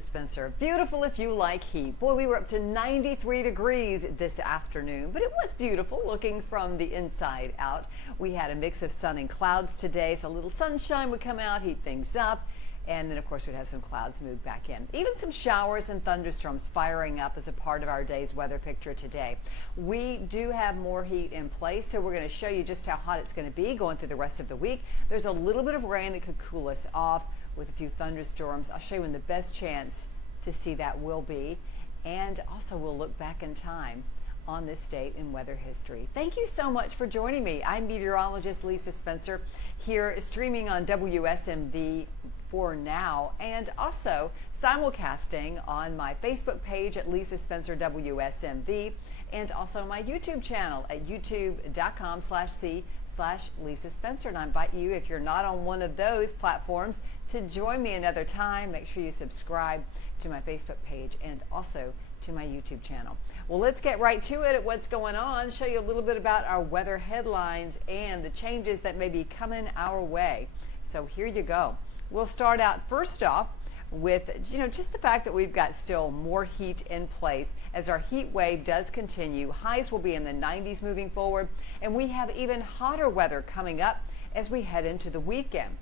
Spencer. Beautiful if you like heat. Boy, we were up to 93 degrees this afternoon, but it was beautiful looking from the inside out. We had a mix of sun and clouds today, so a little sunshine would come out, heat things up, and then of course we'd have some clouds move back in. Even some showers and thunderstorms firing up as a part of our day's weather picture today. We do have more heat in place, so we're going to show you just how hot it's going to be going through the rest of the week. There's a little bit of rain that could cool us off with a few thunderstorms. I'll show you when the best chance to see that will be, and also we'll look back in time on this date in weather history. Thank you so much for joining me. I'm meteorologist Lisa Spencer, here streaming on WSMV for now, and also simulcasting on my Facebook page at Lisa Spencer WSMV, and also my YouTube channel at youtube.com/C/Lisa Spencer. And I invite you, if you're not on one of those platforms, to join me another time. Make sure you subscribe to my Facebook page and also to my YouTube channel. Well, let's get right to it at what's going on, show you a little bit about our weather headlines and the changes that may be coming our way. So here you go. We'll start out first off with, just the fact that we've got still more heat in place as our heat wave does continue. Highs will be in the 90s moving forward, and we have even hotter weather coming up as we head into the weekend.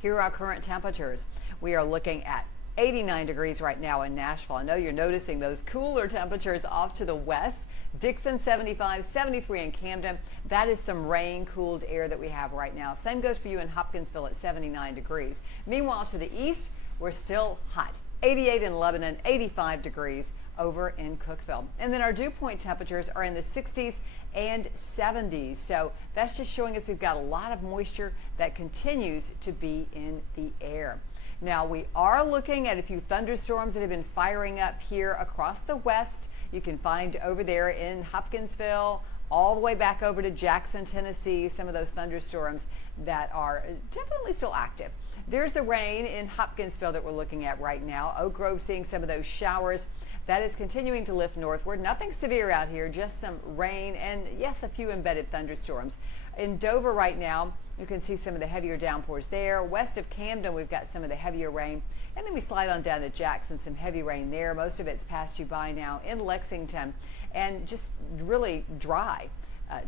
Here are our current temperatures. We are looking at 89 degrees right now in Nashville. I know you're noticing those cooler temperatures off to the west. Dixon 75, 73 in Camden. That is some rain cooled air that we have right now. Same goes for you in Hopkinsville at 79 degrees. Meanwhile, to the east, we're still hot. 88 in Lebanon, 85 degrees over in Cookeville. And then our dew point temperatures are in the 60s and 70s. So that's just showing us we've got a lot of moisture that continues to be in the air. Now, we are looking at a few thunderstorms that have been firing up here across the west. You can find over there in Hopkinsville, all the way back over to Jackson, Tennessee, some of those thunderstorms that are definitely still active. There's the rain in Hopkinsville that we're looking at right now. Oak Grove seeing some of those showers. That is continuing to lift northward. Nothing severe out here, just some rain and, yes, a few embedded thunderstorms. In Dover right now, you can see some of the heavier downpours there. West of Camden, we've got some of the heavier rain. And then we slide on down to Jackson, some heavy rain there. Most of it's passed you by now in Lexington, and just really dry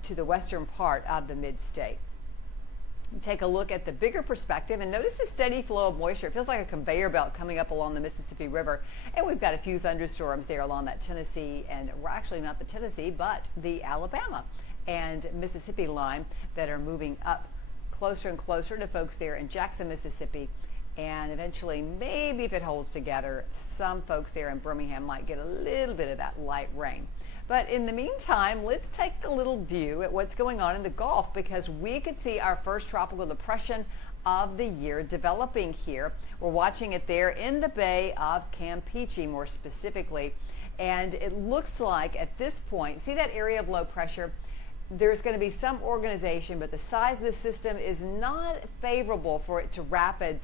to the western part of the mid-state. Take a look at the bigger perspective and notice the steady flow of moisture. It feels like a conveyor belt coming up along the Mississippi River. And we've got a few thunderstorms there along that Tennessee, and well, actually not the Tennessee, but the Alabama and Mississippi line that are moving up closer and closer to folks there in Jackson, Mississippi. And eventually, maybe if it holds together, some folks there in Birmingham might get a little bit of that light rain. But in the meantime, let's take a little view at what's going on in the Gulf, because we could see our first tropical depression of the year developing here. We're watching it there in the Bay of Campeche, more specifically. And it looks like at this point, see that area of low pressure? There's going to be some organization, but the size of the system is not favorable for it to rapidly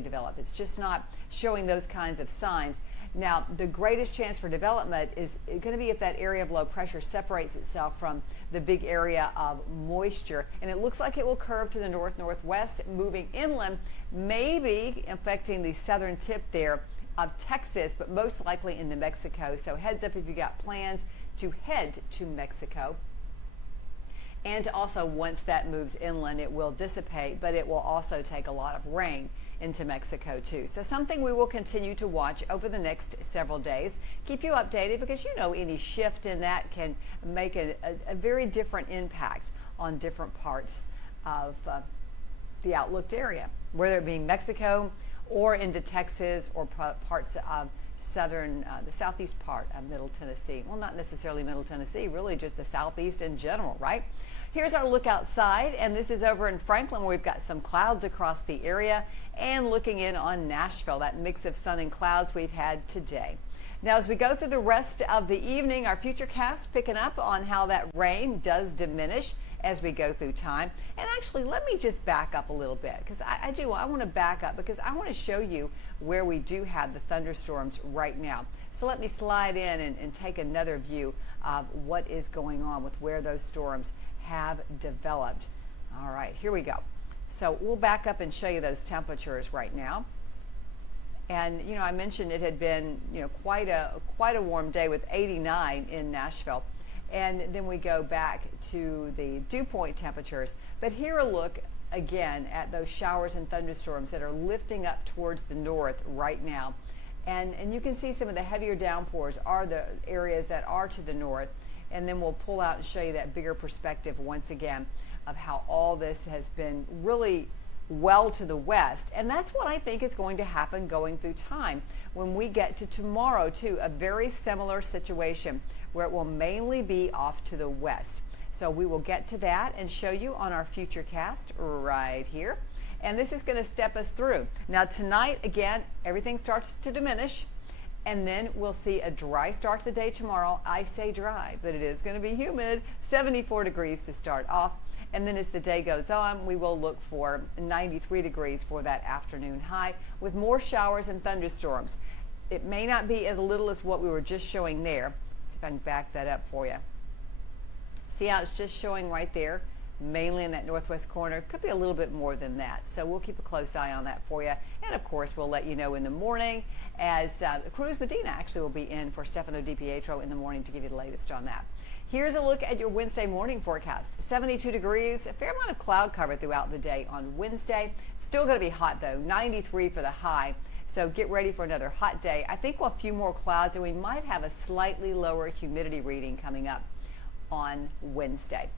develop. It's just not showing those kinds of signs. Now, the greatest chance for development is going to be if that area of low pressure separates itself from the big area of moisture. And it looks like it will curve to the north-northwest, moving inland, maybe affecting the southern tip there of Texas, but most likely into Mexico. So heads up if you got plans to head to Mexico. And also, once that moves inland, it will dissipate, but it will also take a lot of rain into Mexico too. So something we will continue to watch over the next several days. Keep you updated, because any shift in that can make a very different impact on different parts of the outlooked area, whether it be Mexico or into Texas or parts of the southeast part of Middle Tennessee. Well, not necessarily Middle Tennessee, really just the southeast in general, right? Here's our look outside, and this is over in Franklin, where we've got some clouds across the area, and looking in on Nashville, that mix of sun and clouds we've had today. Now, as we go through the rest of the evening, our futurecast picking up on how that rain does diminish as we go through time. And actually, let me just back up a little bit, because I want to back up because I want to show you where we do have the thunderstorms right now. So let me slide in and take another view of what is going on with where those storms have developed. All right, here we go. So we'll back up and show you those temperatures right now. And I mentioned it had been quite a warm day with 89 in Nashville. And then we go back to the dew point temperatures. But here a look again at those showers and thunderstorms that are lifting up towards the north right now. And you can see some of the heavier downpours are the areas that are to the north. And then we'll pull out and show you that bigger perspective once again of how all this has been really well to the west. And that's what I think is going to happen going through time. When we get to tomorrow too, a very similar situation where it will mainly be off to the west. So we will get to that and show you on our future cast right here. And this is going to step us through. Now tonight, again, everything starts to diminish. And then we'll see a dry start to the day tomorrow. I say dry, but it is going to be humid. 74 degrees to start off. And then as the day goes on, we will look for 93 degrees for that afternoon high with more showers and thunderstorms. It may not be as little as what we were just showing there. See if I can back that up for you. See how it's just showing right there, mainly in that northwest corner. Could be a little bit more than that. So we'll keep a close eye on that for you. And of course, we'll let you know in the morning as Cruz Medina actually will be in for Stefano DiPietro in the morning to give you the latest on that. Here's a look at your Wednesday morning forecast. 72 degrees, a fair amount of cloud cover throughout the day on Wednesday. Still going to be hot though, 93 for the high. So get ready for another hot day. I think we'll have a few more clouds and we might have a slightly lower humidity reading coming up on Wednesday.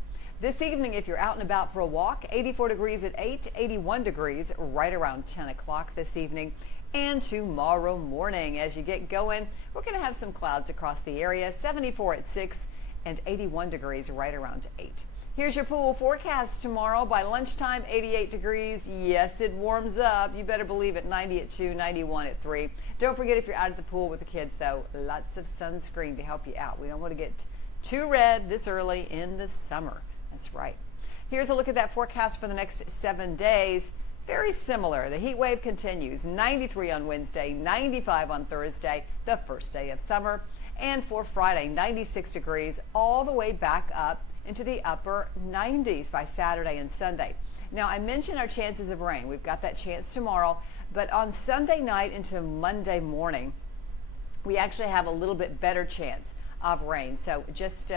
This evening, if you're out and about for a walk, 84 degrees at 8, 81 degrees right around 10 o'clock this evening. And tomorrow morning, as you get going, we're going to have some clouds across the area, 74 at 6 and 81 degrees right around 8. Here's your pool forecast tomorrow. By lunchtime, 88 degrees. Yes, it warms up. You better believe it. 90 at 2, 91 at 3. Don't forget, if you're out at the pool with the kids, though, lots of sunscreen to help you out. We don't want to get too red this early in the summer. That's right. Here's a look at that forecast for the next 7 days. Very similar. The heat wave continues. 93 on Wednesday, 95 on Thursday, the first day of summer. And for Friday, 96 degrees all the way back up into the upper 90s by Saturday and Sunday. Now, I mentioned our chances of rain. We've got that chance tomorrow. But on Sunday night into Monday morning, we actually have a little bit better chance of rain. So just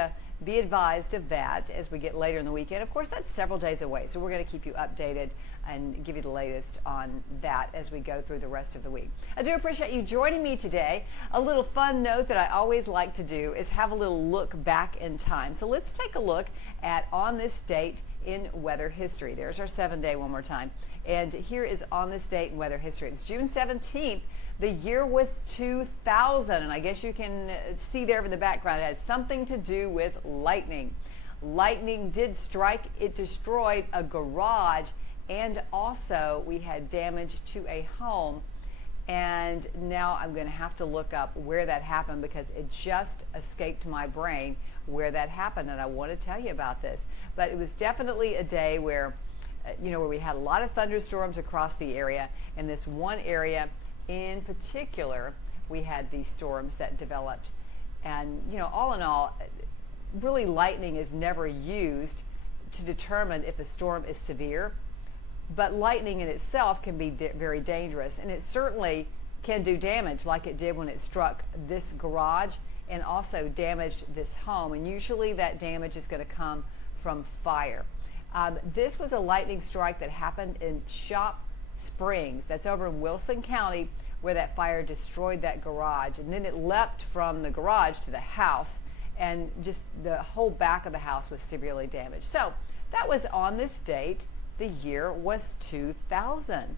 be advised of that as we get later in the weekend. Of course, that's several days away. So we're going to keep you updated and give you the latest on that as we go through the rest of the week. I do appreciate you joining me today. A little fun note that I always like to do is have a little look back in time. So let's take a look at on this date in weather history. There's our 7-day one more time. And here is on this date in weather history. It's June 17th. The year was 2000, and I guess you can see there in the background it has something to do with lightning. Lightning did strike. It destroyed a garage. And also, we had damage to a home. And now I'm going to have to look up where that happened because it just escaped my brain where that happened. And I want to tell you about this. But it was definitely a day where, where we had a lot of thunderstorms across the area. And this one area in particular, we had these storms that developed. And, all in all, really lightning is never used to determine if a storm is severe. But lightning in itself can be very dangerous, and it certainly can do damage like it did when it struck this garage and also damaged this home. And usually that damage is going to come from fire. This was a lightning strike that happened in Shop Springs. That's over in Wilson County, where that fire destroyed that garage. And then it leapt from the garage to the house, and just the whole back of the house was severely damaged. So that was on this date. The year was 2000,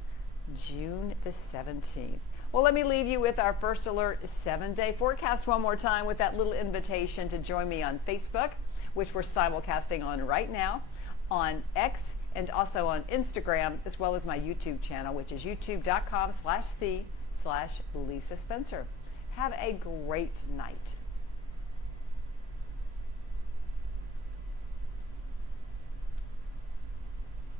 June the 17th. Well, let me leave you with our first alert 7-day forecast one more time with that little invitation to join me on Facebook, which we're simulcasting on right now, on X, and also on Instagram, as well as my YouTube channel, which is youtube.com/c/Lisa Spencer. Have a great night.